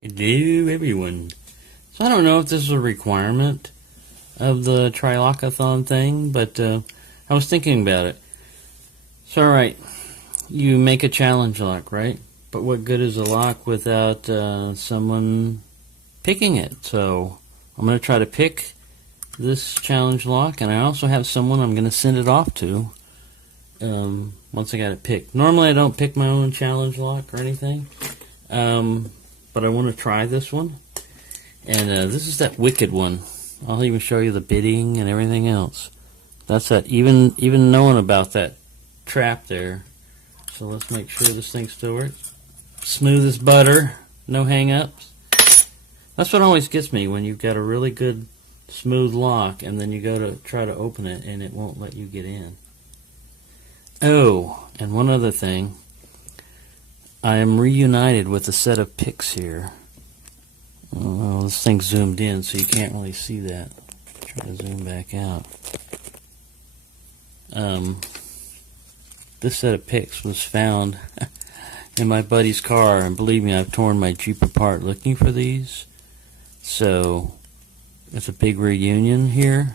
Hello, everyone. So I don't know if this is a requirement of the TriLockAthon thing, but I was thinking about it. So, all right, you make a challenge lock, right? But what good is a lock without someone picking it? So I'm going to try to pick this challenge lock, and I also have someone I'm going to send it off to once I got it picked. Normally I don't pick my own challenge lock or anything. But I want to try this one, and this is that wicked one. I'll even show you the bidding and everything else. That's that, even knowing about that trap there. So let's make sure this thing still works. Smooth as butter, no hang-ups. That's what always gets me, when you've got a really good smooth lock and then you go to try to open it and it won't let you get in. Oh, and one other thing. I am reunited with a set of picks here. Well, this thing's zoomed in, so you can't really see that. Try to zoom back out. This set of picks was found in my buddy's car, and believe me, I've torn my Jeep apart looking for these. So, it's a big reunion here.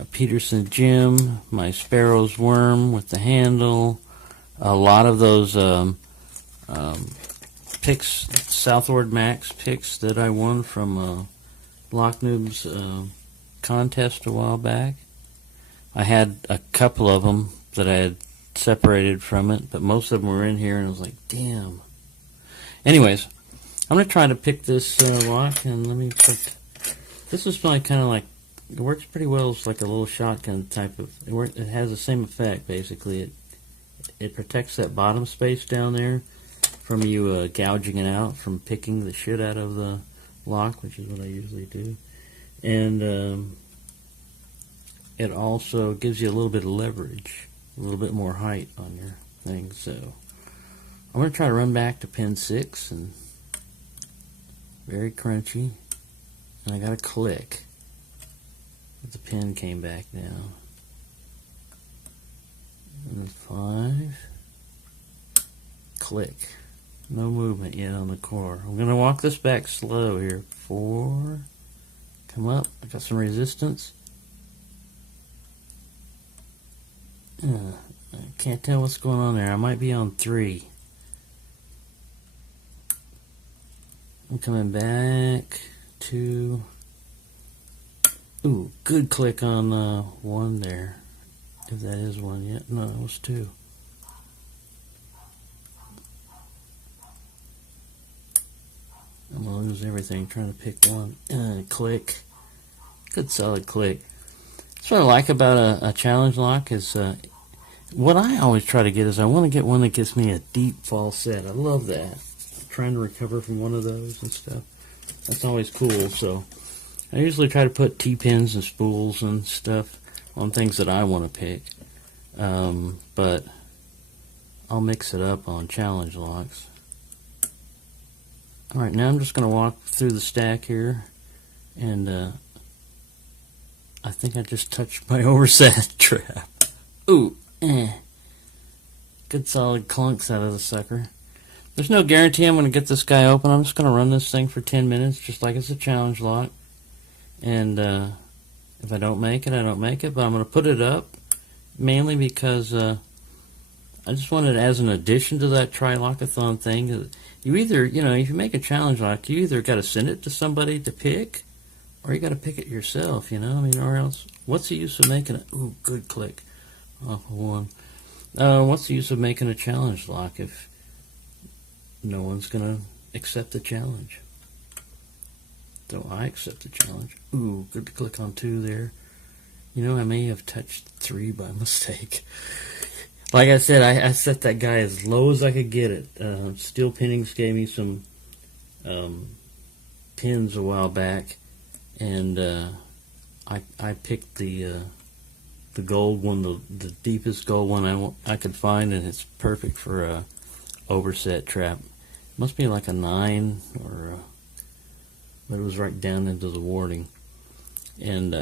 A Peterson Jim, my Sparrow's Worm with the handle, a lot of those picks, Southward Max picks that I won from Lock Noob's contest a while back. I had a couple of them that I had separated from it, but most of them were in here, and I was like, damn. Anyways, I'm going to try to pick this lock, and let me put, this is kind of like, it works pretty well. It's like a little shotgun type of, it has the same effect, basically. It protects that bottom space down there from you gouging it out, from picking the shit out of the lock, which is what I usually do. And it also gives you a little bit of leverage, a little bit more height on your thing. So I'm going to try to run back to pin 6, and very crunchy. And I got a click. But the pin came back down. And 5. Click. No movement yet on the core. I'm going to walk this back slow here. 4. Come up. I got some resistance. I can't tell what's going on there. I might be on 3. I'm coming back. 2. Ooh, good click on 1 there. If that is 1 yet. No, it was 2. I'm going to lose everything trying to pick 1. Click. Good solid click. That's what I like about a challenge lock is what I always try to get is I want to get one that gets me a deep falset. I love that. I'm trying to recover from one of those and stuff. That's always cool. So I usually try to put T-pins and spools and stuff on things that I want to pick. But I'll mix it up on challenge locks. Alright, now I'm just going to walk through the stack here, and I think I just touched my overset trap. Ooh, good solid clunks out of the sucker. There's no guarantee I'm going to get this guy open. I'm just going to run this thing for 10 minutes, just like it's a challenge lock. And if I don't make it, I don't make it, but I'm going to put it up, mainly because I just want it as an addition to that TriLockAthon thing. You either, if you make a challenge lock, you either got to send it to somebody to pick, or you got to pick it yourself, or else, what's the use of making it? Ooh, good click off of 1. What's the use of making a challenge lock if no one's going to accept the challenge? So I accept the challenge. Ooh, good click on 2 there. I may have touched 3 by mistake. Like I said, I set that guy as low as I could get it. Steel Pinnings gave me some pins a while back, and I picked the gold one, the deepest gold one I could find, and it's perfect for a overset trap. Must be like a 9, but it was right down into the warding. And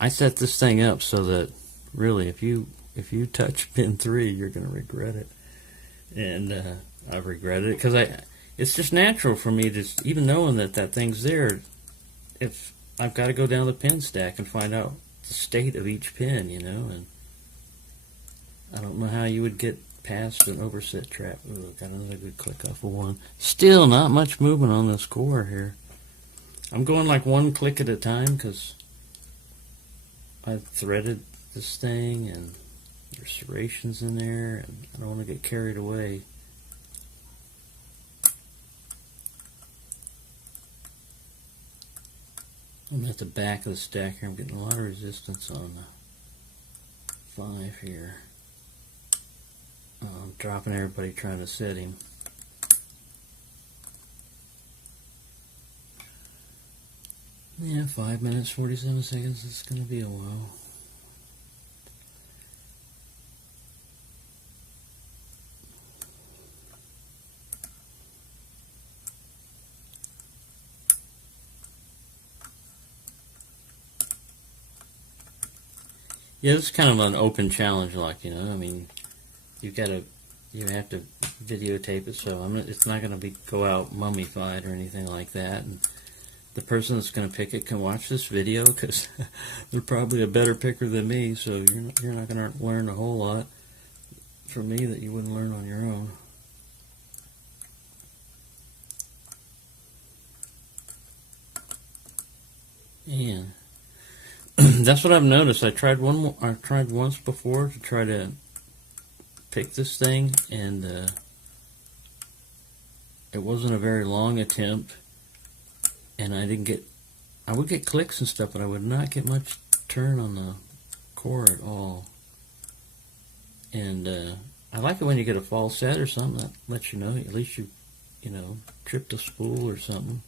I set this thing up so that really, if you touch pin 3, you're going to regret it. And I've regretted it because it's just natural for me to, even knowing that that thing's there, if I've got to go down the pin stack and find out the state of each pin, you know, and I don't know how you would get past an overset trap. Ooh, got another good click off of one. Still not much movement on this core here. I'm going like one click at a time because I've threaded this thing and there's serrations in there and I don't want to get carried away. I'm at the back of the stack here. I'm getting a lot of resistance on the 5 here. I'm dropping everybody trying to set him. Yeah, 5 minutes, 47 seconds. It's going to be a while. Yeah, it's kind of an open challenge, like, you know. I mean, you have to videotape it, so it's not going to go out mummified or anything like that. And the person that's going to pick it can watch this video because they're probably a better picker than me. So you're not going to learn a whole lot from me that you wouldn't learn on your own. And that's what I've noticed. I tried once before to try to pick this thing, and it wasn't a very long attempt, and I would get clicks and stuff, but I would not get much turn on the core at all. And I like it when you get a false set or something that lets you know, at least you know, tripped a spool or something,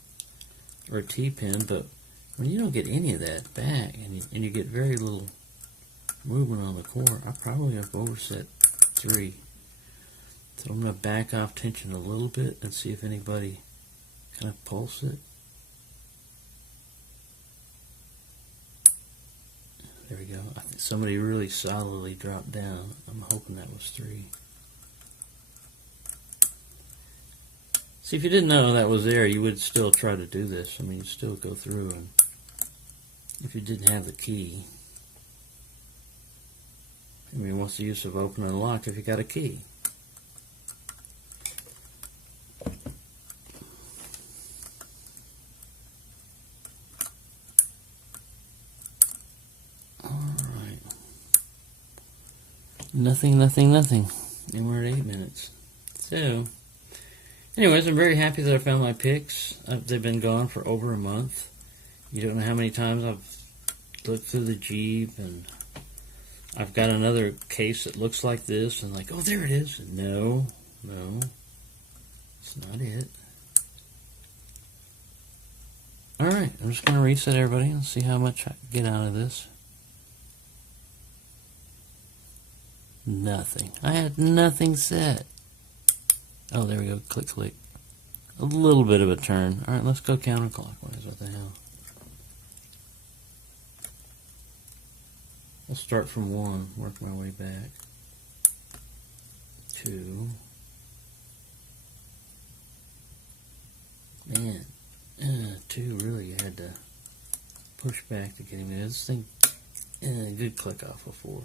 or a T-pin. But when you don't get any of that back, and you get very little movement on the core, I probably have overset 3. So I'm going to back off tension a little bit and see if anybody kind of pulse it. There we go. I think somebody really solidly dropped down. I'm hoping that was 3. See, if you didn't know that was there, you would still try to do this. I mean, you'd still go through, and if you didn't have the key, I mean, what's the use of opening a lock if you got a key? Alright. Nothing. And we're at 8 minutes. So, anyways, I'm very happy that I found my picks. They've been gone for over a month. You don't know how many times I've looked through the Jeep, and I've got another case that looks like this, and like, oh, there it is. No, it's not it. Alright, I'm just going to reset everybody and see how much I can get out of this. Nothing. I had nothing set. Oh, there we go. Click, click. A little bit of a turn. Alright, let's go counterclockwise. What the hell? I'll start from 1, work my way back. 2. Man, 2 really, you had to push back to get him in. This thing, good click off of 4.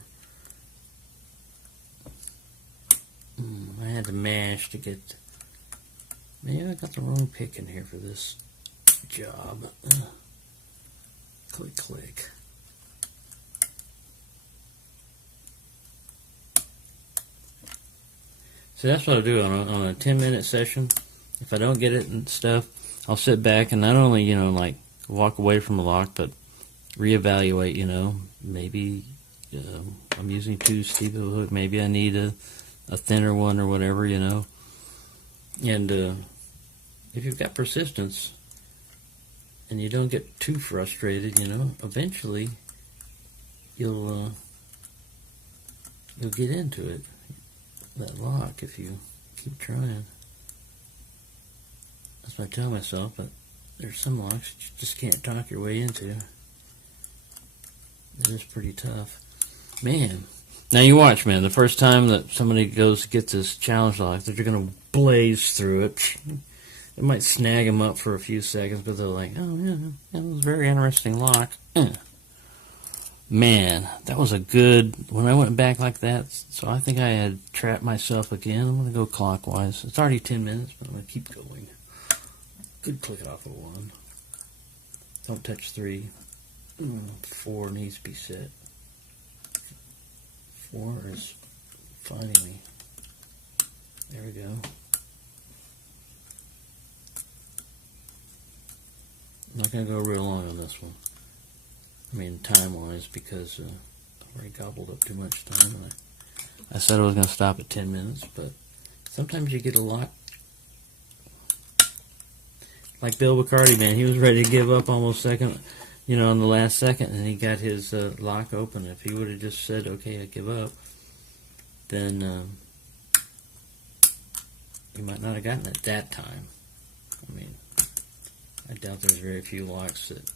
I had to mash to get. Maybe I got the wrong pick in here for this job. Click, click. So that's what I do on a 10-minute session. If I don't get it and stuff, I'll sit back and not only, you know, like walk away from the lock, but reevaluate, you know, maybe I'm using too steep of a hook. Maybe I need a thinner one or whatever, you know. And if you've got persistence and you don't get too frustrated, you know, eventually you'll get into it. That lock if you keep trying. That's what I tell myself, but there's some locks you just can't talk your way into. It is pretty tough. Man. Now you watch, man. The first time that somebody goes to get this challenge lock, they're going to blaze through it. It might snag them up for a few seconds, but they're like, oh yeah, that was a very interesting lock. Man, that was a good, when I went back like that, so I think I had trapped myself again. I'm going to go clockwise. It's already 10 minutes, but I'm going to keep going. Good click off of 1. Don't touch 3. 4 needs to be set. 4 is finding me. There we go. I'm not going to go real long on this one. I mean, time-wise, because I've already gobbled up too much time. And I said I was going to stop at 10 minutes, but sometimes you get a lock. Like Bill Bacardi, man, he was ready to give up almost on the last second, and he got his lock open. If he would have just said, okay, I give up, then he might not have gotten it that time. I mean, I doubt there's very few locks that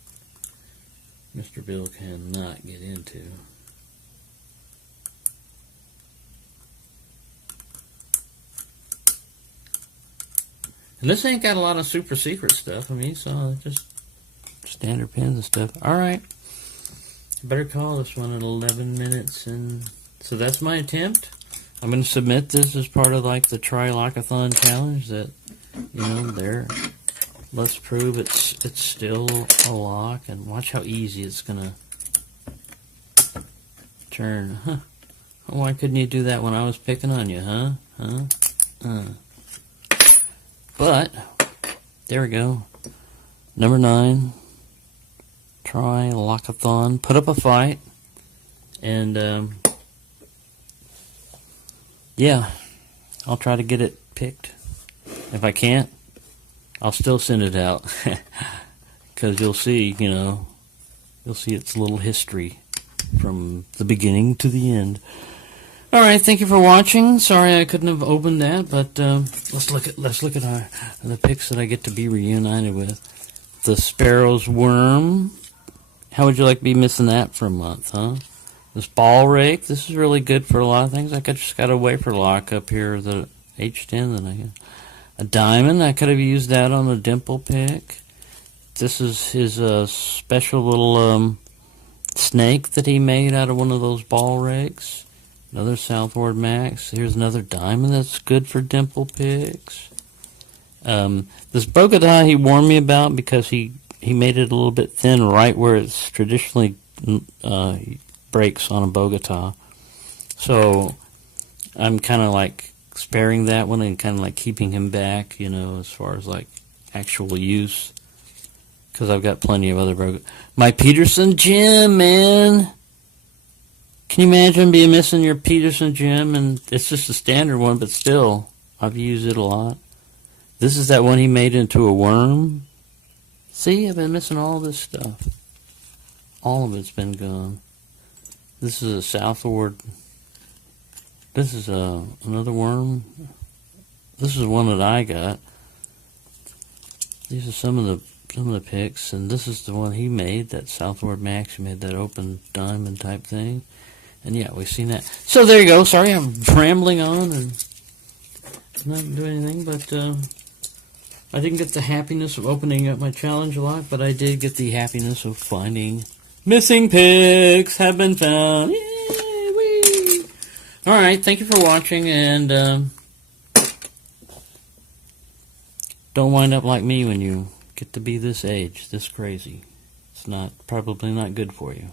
Mr. Bill cannot get into. And this ain't got a lot of super secret stuff. I mean, so just standard pins and stuff. Alright. Better call this one at 11 minutes. And so that's my attempt. I'm going to submit this as part of like the TriLockAthon challenge that, there. Let's prove it's still a lock, and watch how easy it's going to turn. Huh. Why couldn't you do that when I was picking on you, huh? But, there we go. Number 9, TriLockAthon. Put up a fight, and yeah, I'll try to get it picked. If I can't, I'll still send it out, because you'll see, you'll see its little history from the beginning to the end. All right, thank you for watching. Sorry I couldn't have opened that, but let's look at the picks that I get to be reunited with. The Sparrow's Worm. How would you like to be missing that for a month, huh? This Ball Rake. This is really good for a lot of things. I just got a wafer lock up here, the H10 that I had. A diamond, I could have used that on a dimple pick. This is his special little snake that he made out of one of those ball rakes. Another Southward Max. Here's another diamond that's good for dimple picks. This Bogota he warned me about because he made it a little bit thin right where it's traditionally breaks on a Bogota. So I'm kind of like sparing that one and kind of like keeping him back, as far as like actual use, because I've got plenty of other my Peterson gem, man. Can you imagine being missing your Peterson gem? And it's just a standard one, but still, I've used it a lot. This is that one he made into a worm. See, I've been missing all this stuff. All of it's been gone. This is a Southward. This is another worm. This is one that I got. These are some of the picks, and this is the one he made, that Southward Max. He made that open diamond type thing. And yeah, we've seen that. So there you go. Sorry I'm rambling on and not doing anything, but I didn't get the happiness of opening up my challenge a lot, but I did get the happiness of finding missing picks have been found. Yay, wee! Alright, thank you for watching, and don't wind up like me when you get to be this age, this crazy. It's probably not good for you.